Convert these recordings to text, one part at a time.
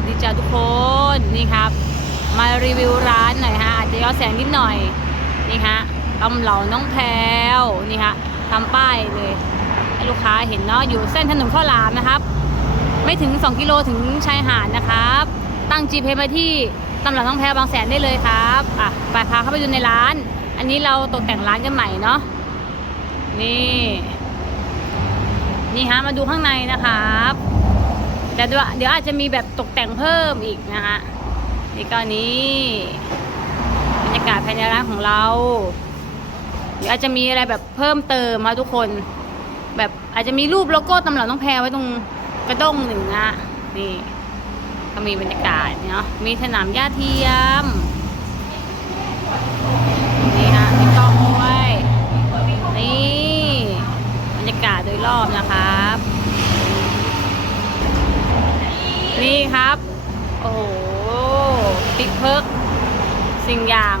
สดีจ้าทุกคนนี่ครับ มารีวิวร้านหน่อยฮะอาจจะย้อนแสงนิดหน่อยนี่ฮะตำเหล่าน้องแพรวนี่ฮะทำป้ายเลยให้ลูกค้าเห็นเนาะอยู่เส้นถนนข้าวหลามนะครับ ไม่ถึง 2 กิโลถึงชายหาดนะครับ ตั้ง GPS มาที่ตำเหล่าน้องแพรบางแสนได้เลยครับอะไปพาเข้าไปดูในร้าน อันนี้เราตกแต่งร้านกันใหม่เนาะนี่นี่ฮะมาดูข้างในนะครับ แต่เดี๋ยวเดี๋ยวอาจจะมีแบบตกแต่งเพิ่มอีกนะฮะนี่ก็นี้บรรยากาศภายในร้านของเรา เดี๋ยวอาจจะมีอะไรแบบเพิ่มเติมมาทุกคน แบบอาจจะมีรูปโลโก้ตำเหล่าน้องแพรไว้ตรงกระด้งหนึ่งนะนี่ก็มีบรรยากาศเนาะมีสนามหญ้าเทียมนี่ฮะมีกล้องด้วยนี่บรรยากาศโดยรอบนะครับ นี่ ครับ โอ้โหปิกเพิกสิ่งอย่าง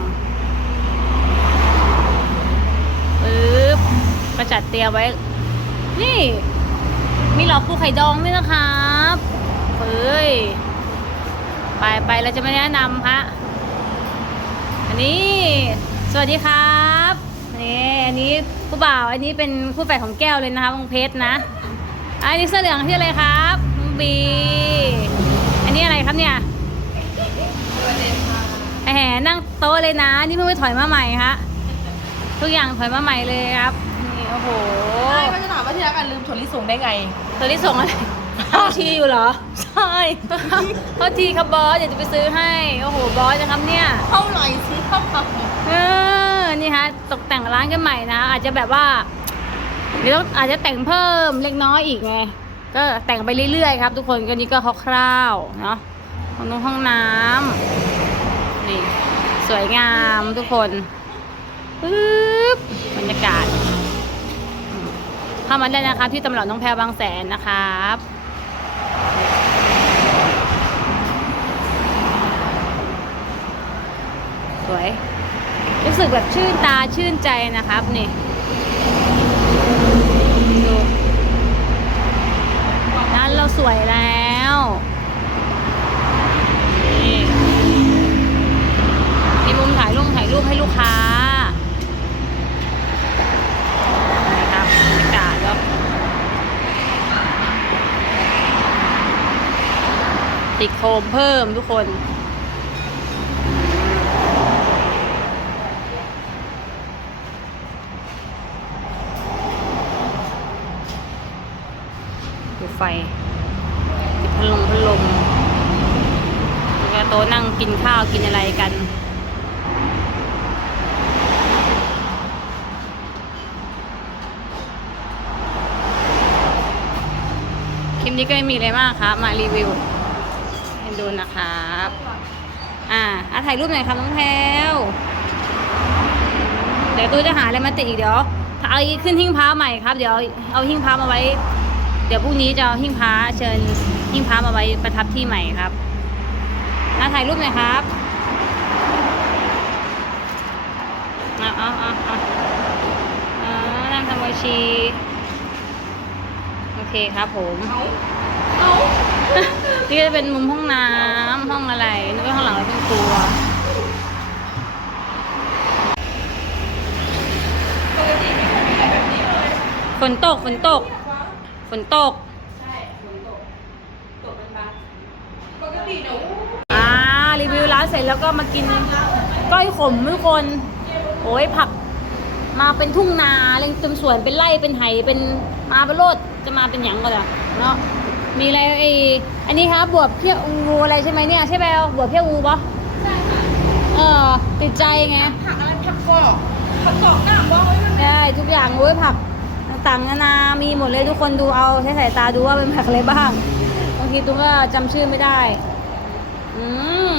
ปึ๊บก็จัดเตรียมไว้ นี่ มีหลอกปูไข่ดองด้วยนะครับเฮ้ย ไปไปเราจะไม่แนะนำฮะ อันนี้ สวัสดีครับนี่อันนี้ผู้บ่าวอันนี้เป็นคู่แฝดของแก้วเลยนะคะวงเพชรนะ อันนี้เสื้อเหลืองที่ออะไรครับบี อันนี้อะไรครับเนี่ยแหมนั่งโต๊ะเลยนะ นี่เพิ่งไปถอยมาใหม่ฮะทุกอย่างถอยมาใหม่เลยครับนี่โอ้โหใช่ก็จะถามว่าที่รักกันลืมถั่วลิสงได้ไงตัวที่ส่งอะไรเอาชีอยู่เหรอ ใช่โทษทีครับบอสเดี๋ยวจะไปซื้อให้ โอ้โหบอสนะครับเนี่ยเท่าไหร่ซื้อเท่าไหร่เออนี่ฮะตกแต่งร้านกันใหม่นะ อาจจะแบบว่าเดี๋ยวอาจจะแต่งเพิ่มเล็กน้อยอีกไง ก็แต่งไปเรื่อยๆครับ ทุกคนก็นี่ก็คร่าวๆเนาะห้องน้ำห้องน้ำนี่สวยงามทุกคนปึ๊บบรรยากาศเข้ามาได้นะครับที่ตำรวจน้องแพรบางแสนนะครับสวยรู้สึกแบบชื่นตาชื่นใจนะครับนี่ดูร้านเราสวยแล้วนี่มีมุมถ่ายรูปถ่ายรูปให้ลูกค้านี่ครับบรรยากาศแล้วติดโคมเพิ่มทุกคน ดูไฟติดพัดลมพัดลมแล้วก็โต๊ะนั่งกินข้าวกินอะไรกันคลิปนี้ก็ไม่มีอะไรมากครับมารีวิว ดูนะครับ อ่าอะถ่ายรูปหน่อยครับน้องแพลวเดี๋ยวตู้จะหาอะไรมาติดอีกเดี๋ยวเอาอีกขึ้นหิ้งพระใหม่ครับ เดี๋ยวเอาหิ้งพระมาไว้ เดี๋ยวพรุ่งนี้จะเอาหิ้งพระเชิญหิ้งพระมาไว้ประทับที่ใหม่ครับมาถ่ายรูปหน่อยครับเอาเอาเอาเอาเอานั่งทำโมชี โอเคครับผม เอาเอา นี่ก็จะเป็นมุมห้องน้ำห้องอะไรนึกว่าข้างหลังเราเป็นครัวปกติไม่เคยมีแบบนี้เลยฝนตกฝนตกฝนตกใช่ฝนตกตกเป็นบางปกติเดี๋ยวอ่ารีวิวร้านเสร็จแล้วก็มากินก้อยขมทุกคน โอ้ยผักมาเป็นทุ่งนาเรงเต็มสวนเป็นไร่เป็นไห่เป็นมาเป็นโลดจะมาเป็นหยังก่อนอะเนาะ มีอะไรไออันนี้ครับบวบเพี้ยอูอะไรใช่ไหมเนี่ยใช่ไหมบวบเพี้ยอูปะใช่ค่ะเออติดใจไงผักอะไรผักกรอบผักกรอบหน้าว่าไว้มันได้ทุกอย่างโอ้ยผักต่างๆนานามีหมดเลยทุกคนดูเอาใช้สายตาดูว่าเป็นผักอะไรบ้างบางทีตุ้มก็จำชื่อไม่ได้อืม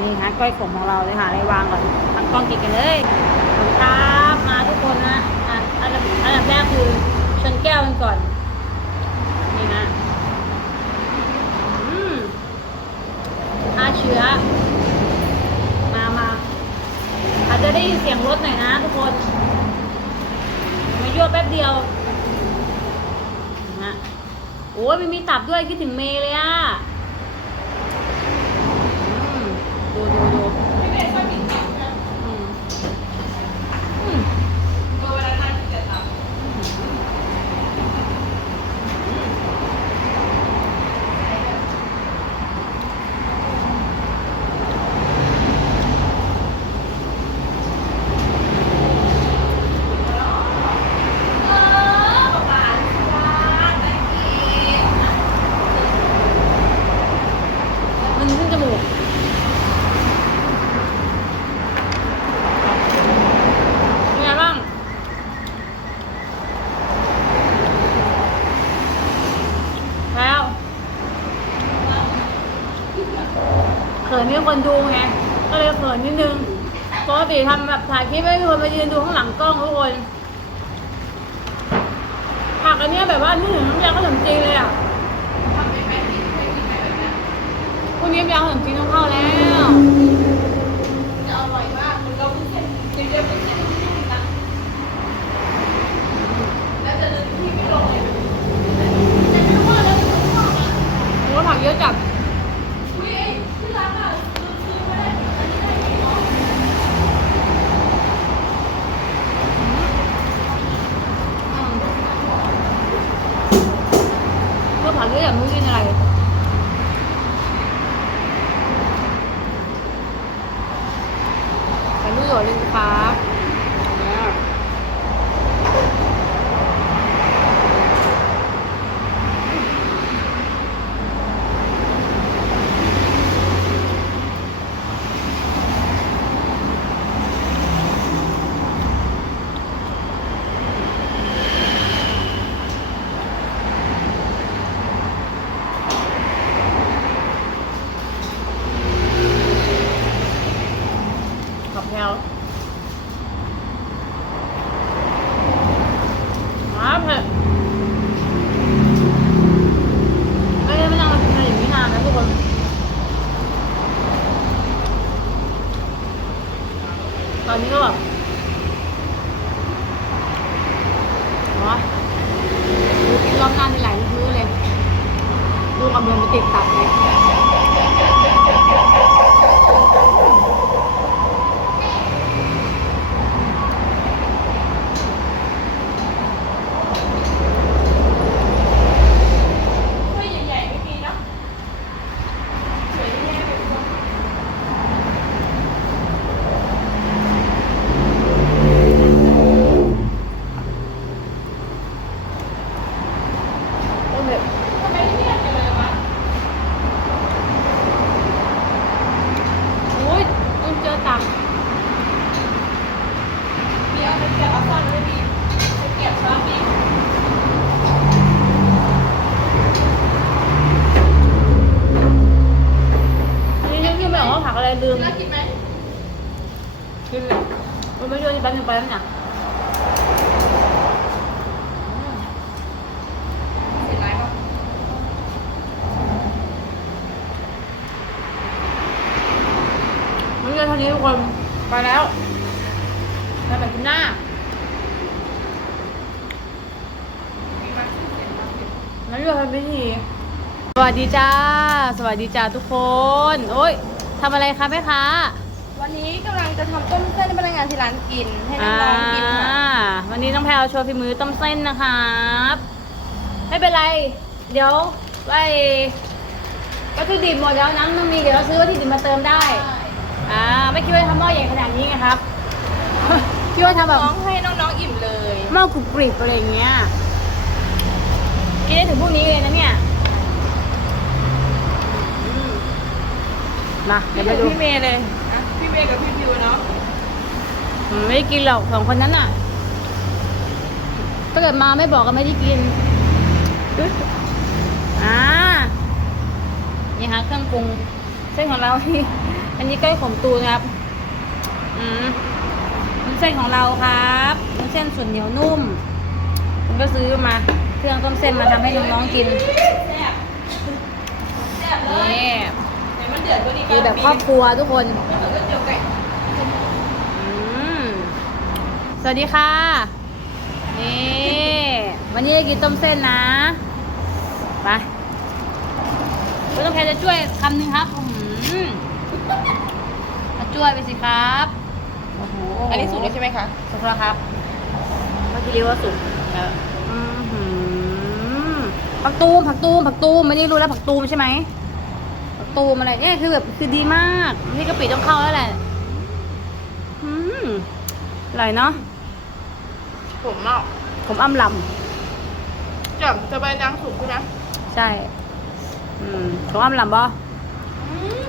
นี่ฮะก้อยขมของเราเลยหาอะไรวางก่อนตั้งกล้องกินกันเลยขอบคุณครับมาทุกคนนะอะอันดับอันดับแรกคือชนแก้วกันก่อนนี่นะ อืมฆ่า เชื้อ มามาอาจจะได้ยินเสียงรถหน่อยนะทุกคนมายั่วแป๊บเดียวนะโอ้ยไม่มีตับด้วยคิดถึงเมย์เลยอะอืมดูดูดู พี่เมย์ชอบกินตับนะ อืมอืม เออเวลานั่งกินแต่ตับ เออประมาณว่าได้กิน มันขึ้นจมูกเป็นไงบ้าง แล้วเขินมี คนดูไง ก็เลยเขินนิดนึงปกติทำแบบถ่ายคลิปไม่มีคนมายืนดูข้างหลังกล้องทุกคนผักอันนี้แบบว่านึกถึงน้ำยาขนมจีนเลยอะทำไม่เป็นกินไม่กินแบบนั้นคุณนี้น้ำยาขนมจีนต้องเข้าแล้วจะอร่อยมากมันเราเพิ่งเส้นเดี๋ยวๆเพิ่งเส้นนุ่มๆนะแล้วจะเดึงที่ไม่ลงเลยจะไม่ว่าแล้วจะไม่ว่านะโอ้ผักเยอะจัด ออกว่าผักอะไรลืมน่ากินไหมกินเลยมันไม่ช่วยที่แป๊บนึงไปแล้วเนี่ยเสียดายปะมันจะเท่านี้ทุกคน ไปแล้วไปแบบกินหน้า มีมาชื่อเสียงมากเลยแล้วอยู่ทำพิธีสวัสดีจ้า สวัสดีจ้าทุกคน โอ้ย ทำอะไรคะแม่ค้าวันนี้กำลังจะทำต้มเส้นให้พนักงานที่ร้านกินให้น้องๆกินค่ะอ่าวันนี้น้องแพลวโชว์ฝีมือต้มเส้นนะครับไม่เป็นไร เดี๋ยวไปวัตถุดิบหมดแล้วน้ำมันมีเดี๋ยวเราซื้อวัตถุดิบมาเติมได้ อ่าไม่คิดว่าจะทำหม้อใหญ่ขนาดนี้ไงครับ คิดว่าทำแบบ น้องให้น้องๆอิ่มเลย หม้อกรุบกริบอะไรอย่างเงี้ย กินได้ถึงพรุ่งนี้เลยนะเนี่ยอืม มาเดี๋ยวไปดูพี่เมย์เลยอะพี่เมย์กับพี่บิวเนาะอืมไม่ได้กินหรอกสองคนนั้นอะถ้าเกิดมาไม่บอกก็ไม่ได้กินอ่านี่ฮะเครื่องปรุงเส้นของเราที่อันนี้ก้อยขมตูนะครับ อืมวุ้นเส้นของเราครับวุ้นเส้นส่วนเหนียวนุ่มผมก็ซื้อมาเครื่องต้มเส้นมาทำให้น้องๆกินแซ่บแซ่บเลยนี่เดี๋ยว มันเดือดกว่านี้คือแบบครอบครัวทุกคนมันเหมือนก๋วยเตี๋ยวไก่อืมสวัสดีค่ะ นี่ วันนี้จะกินต้มเส้นนะมไปคุณต้องแพรจะช่วยคำหนึ่งครับอืมมาช่วยไปสิครับโอ้โหอันนี้สุกแล้วใช่ไหมคะ สุกแล้วครับเมื่อกี้เรียกว่าสุกแล้วอือหือผักตูมผักตูมผักตูมไม่ได้รู้แล้วผักตูมใช่ไหมผัก ตูมอะไรเนี่ยคือแบบคือดีมากนี่กะปิต้องเข้าแล้วแหละอืมอร่อยเนาะผมมากผมอ้ำลจับจะไปดังสุกใช่ไหมำใช่ อืมผมอ้ำลำบ่อืม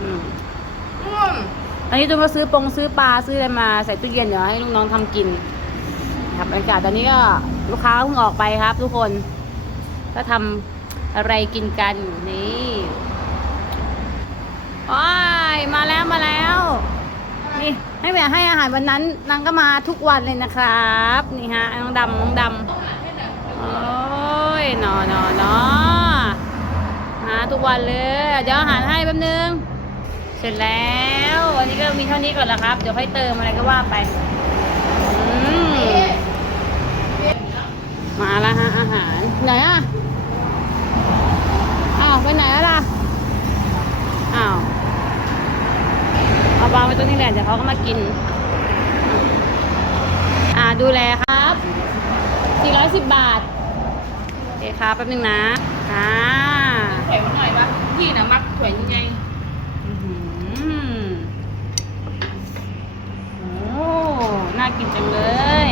อืมอืมอันนี้ตุ้มก็ซื้อปงซื้อปลาซื้ออะไรมาใส่ตู้เย็นเดี๋ยวให้ลูกน้องทำกิน ครับบรรยากาศตอนนี้ก็ลูกค้าเพิ่งออกไปครับ ทุกคน ก็ทำอะไรกินกันนี่ ว้ายมาแล้วมาแล้ว นี่ให้แบบให้อาหารวันนั้นนางก็มาทุกวันเลยนะครับ นี่ฮะน้องดำน้องดำโอ้ยนอหนอนอมาทุกวันเลยเดี๋ยวอาหารให้แป๊บนึง เสร็จแล้ววันนี้ก็มีเท่านี้ก่อนละครับ เดี๋ยวค่อยเติมอะไรก็ว่าไปมมาแล้วฮะอาหาร ไหนอะ อ้าวไปไหนแล้วล่ะ อ้าว เอา วางไว้ตรงนี้แหละเดี๋ยวเขาก็มากิน อ่าดูแลครับ 410 บาท โอเคครับแป๊บนึงนะ อ่าถอยมาหน่อยปะพี่นะมักถอยยังไงอื้อหือโอ้น่ากินจังเลย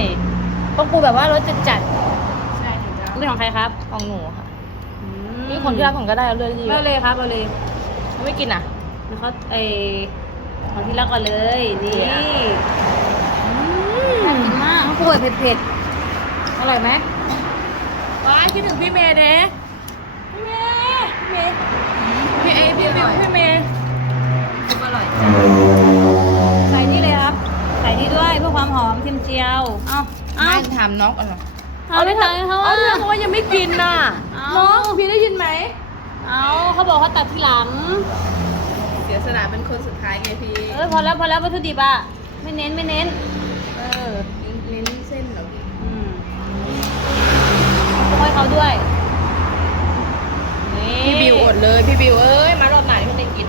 พวกกูแบบว่ารสจัดจัดใช่ถึงจะๆนี่ของใครครับของหนูค่ะอืมนี่คนที่รักผมก็ได้เอาเลยดีเอาเลยครับเอาเลย ไม่กินอะ แล้วเขาไอ ของที่รักก่อนเลย นี่เนี่ยน่ากินมากข้าวโพดเผ็ดๆ อร่อยไหมว้ายคิดถึงพี่เมย์เด้พี่เมย์พี่เมย์พี่เอพี่เมย์พี่เมย์อร่อยจังใส่นี่เลยครับ ใส่นี่ด้วยเพื่อความหอมเทียมเจียว เอาเอาไม่ถามน้องก่อนเหรอเอาไม่ทานเขาเอาอะเรื่องเขาว่ายังไม่กินน่ะเอาน้องพี่ได้ยินไหมเอาเขาบอกเขาตัดทีหลังเสียสละเป็นคนสุดท้ายไงพี่เออพอแล้วพอแล้ววัตถุดิบอะไม่เน้นไม่เน้น เออเน้นเส้นเหรอพี่อืมเอาให้เขาด้วยนี่พี่บิวอดเลยพี่บิวเอ้ยมารอบไหนพี่ได้กิน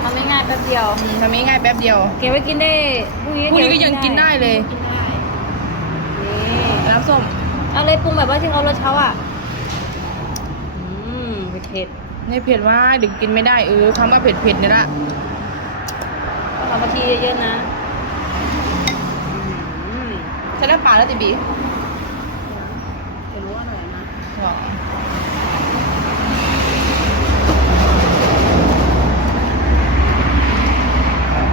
ทำไม่ง่ายแป๊บเดียวอืมทำง่ายๆแป๊บเดียวเก็บไว้กินได้พรุ่งนี้พรุ่งนี้ก็ยังกินได้เลยนี่น้ำส้มเอาเลยปรุงแบบว่าที่เขารสเช้าอะอืมเผ็ด นี่เผ็ดว่าเด็กกินไม่ได้เออคำว่าเผ็ดเผ็ดๆเนี่ยละๆทำมาทีเยอะๆนะอืมใช้น้ำปลาแล้วติบีจะรู้ว่าอร่อยนะหรอ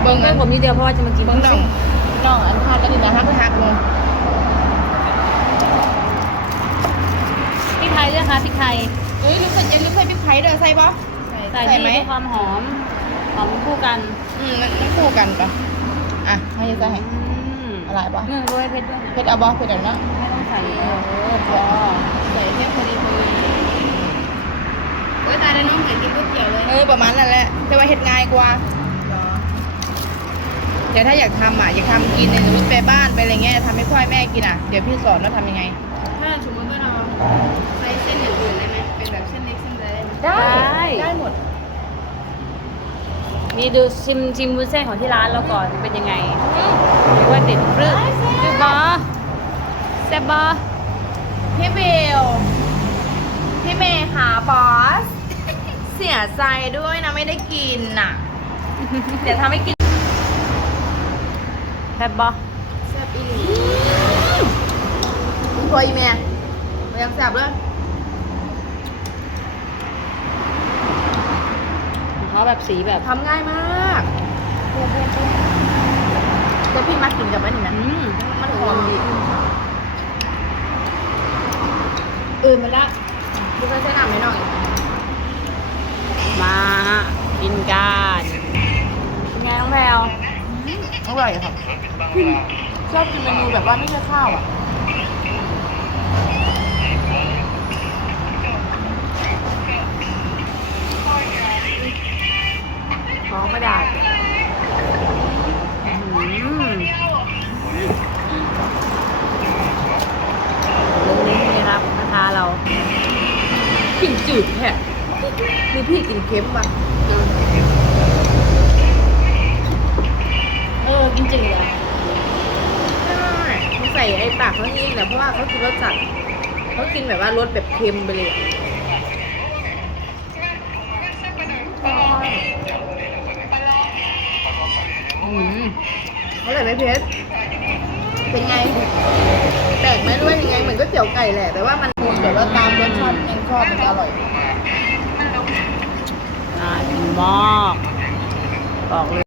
เบิ้งเพื่อัอนนผมนิดเดียวเพราะว่าจะมากินเบิ้งน้องน้องอันพาดกันนี่นะฮักฮักลง พริกไทยด้วยค่ะพริกไทย เอ้ยลืมใส่ยังลืมใส่พริกไทยเด้อ ใส่ปะใส่ใส่ที่ไหมเพื่อความหอม หอมคู่กันอืมมันมันคู่กันปะอะให้ใส่ให้อืมอะไรปะ เนื่องด้วยเผ็ดด้วยเผ็ดเอาบอเผ็ดเอาเนาะไม่ต้องใส่เยอะเออพอใส่แค่พอดีพอดีโอ้ยตายแล้วน้องเหมือนกินก๋วยเตี๋ยวเลยเออประมาณนั้นแหละแต่ว่าเห็ดง่ายกว่าเดี๋ยวถ้าอยากทำอะอยากทำกินในสมมติไปบ้านไปอะไรเงี้ยทำให้พ่อให้แม่กินอะเดี๋ยวพี่สอนว่าทำยังไง ถ้าสมมติว่าเราใช้เส้นอื่นๆได้ไหมเป็นแบบเส้น ได้ไหมได้ ได้หมดนี่ดูชิมชิมวุ้นเส้นของที่ร้านเราก่อนเป็นยังไงหรือว่าเด็ดปรึกปรึกบอแซ่บบอพี่เบลพี่เมย์ค่ะบอส เสียใจด้วยนะไม่ได้กินน่ะ เดี๋ยวทำให้กินแซ่บบอแซ่บอีหลีพออีเมียพยายามแซ่บเลย ของ เขาแบบสีแบบทำง่ายมากแต่พี่มากินกับมันนี่นะอืมมันหอมดีอื่นไปละดูใส่น้ำไม่หน่อย มาฮะกินกันเป็นไงน้องแพลวอร่อยครับชอบกินเมนูแบบว่าไม่ใช่ข้าวอะ ของกระดาษอืมลงลิ้นเลยครับนะคะเรากินจืดแท้หรือพี่กินเค็มปะเออจริงๆเหรอใส่ไอ้ปากเขาที่แหละเพราะว่าเขากินรสจัดเขากินแบบว่ารสแบบเค็มไปเลยอะ อร่อยไหมเพชรเป็นไง แปลกไหมหรือว่ายังไงเหมือนก๋วยเตี๋ยวไก่แหละ แต่ว่ามันแต่ว่าตามรสชาติที่เองชอบมันจะอร่อยอ่ากินมากบอกเลย